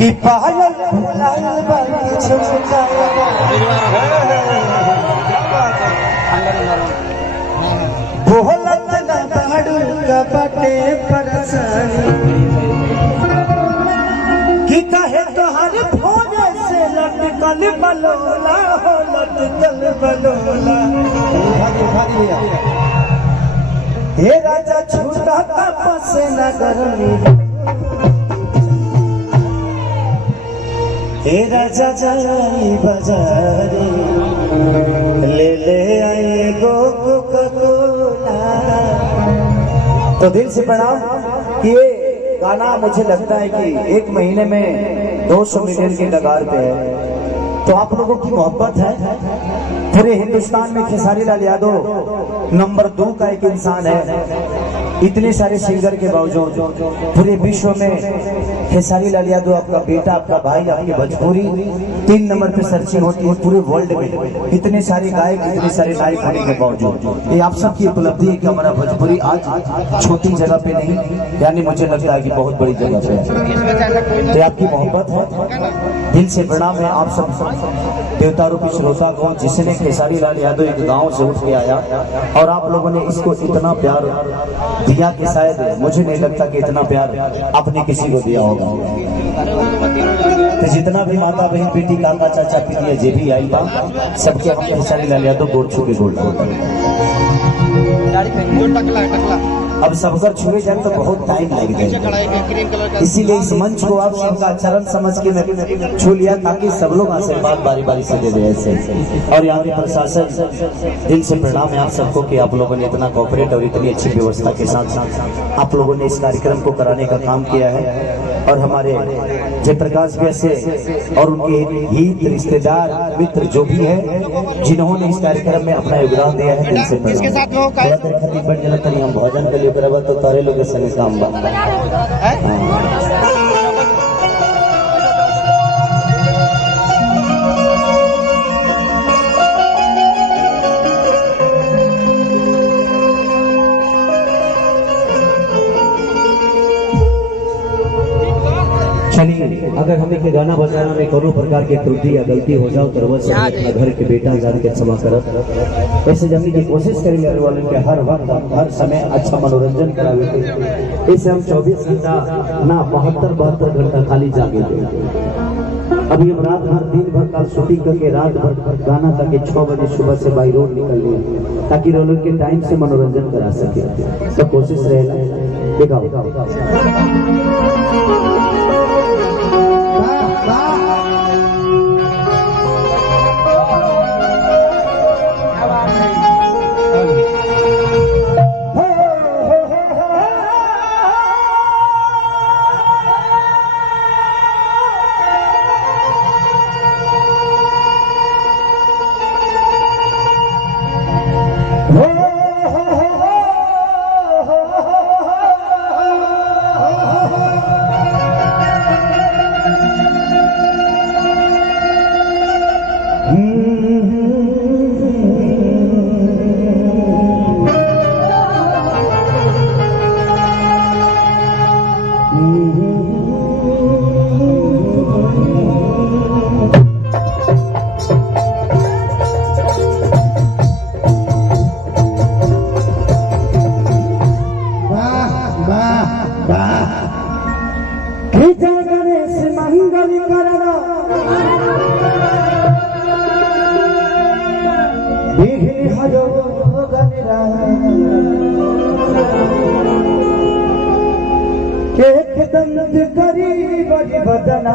कि पायल लाल बाकी छुटा बोलत ना बाड़ू का बटे परसानी कि कहे तोहर फोन से लटकल बलोला हो लटकल बलोला हे राजा छूटा तपस न गर्मी हे राजा जाई बाजारे ले आए गो कोका-कोला। तो दिल से प्रणाम कि ये गाना मुझे लगता है कि 1 महीने में 200 मिलियन की डगार पे है। तो आप लोगों की मोहब्बत है। पूरे हिंदुस्तान में खेसारी लाल यादव नंबर 2 का एक इंसान है। इतने सारे सिंगर के बावजूद पूरे विश्व में खेसारी लाल यादव आपका बेटा, आपका भाई, आपकी भोजपुरी 3 नंबर पे सर्चिंग होती है पूरे वर्ल्ड में। इतने सारे गायक, इतने सारे नायक होने के बावजूद ये आप सबकी उपलब्धि है कि हमारा भोजपुरी आज छोटी जगह पे नहीं, यानी मुझे लगता है कि बहुत बड़ी जगह पे है। तो आपकी मोहब्बत है, दिल से प्रणाम है आप सब देवता रूपी श्रोता को, जिसने खेसारी लाल यादव एक गाँव से उठ के आया और आप लोगों ने इसको इतना प्यार दिया कि शायद मुझे नहीं लगता कि इतना प्यार आपने किसी को दिया होगा। तो जितना भी माता बहन बेटी काका चाचा पीटिया जे भी आई बा सबके हम खेसारी लाल यादव गोड़ छू के गोड़ अब सबकर छुए जाए तो बहुत टाइम लग जाएगा, इसीलिए इस मंच को आप सबका चरण समझ के मैं छू लिया ताकि सब लोग आशीर्वाद बारी बारी से दे दे ऐसे। और यहाँ के प्रशासन दिल से प्रणाम है आप सबको कि आप लोगों ने इतना कोऑपरेट और इतनी अच्छी व्यवस्था के साथ आप लोगों ने इस कार्यक्रम को कराने का काम किया है। और हमारे जयप्रकाश वैसे और उनके हित रिश्तेदार मित्र जो भी है जिन्होंने इस कार्यक्रम में अपना योगदान दिया है, दिल से प्रणाम। हम भोजन के लिए तो तारे लोग संग काम बा अगर हमें के गाना बजाना में कोनो प्रकार के त्रुटि या गलती हो जाओ तो बस अपना घर के बेटा जान के क्षमा करत। ऐसे जमने की कोशिश करेंगे वाले के हर वक्त हर समय अच्छा मनोरंजन करावे के। इसे हम 24 घंटा ना 72 घंटा खाली जागे थे। अभी हम रात भर दिन भर कल शूटिंग करके रात भर गाना करके 6 बजे सुबह से बाई रोड निकल लिए ताकि लोग के टाइम से मनोरंजन करा सके। तो कोशिश रहेगा दिखाओ मंगल करना विघ्न हरो गणरा के दंत करी बड़ी बदना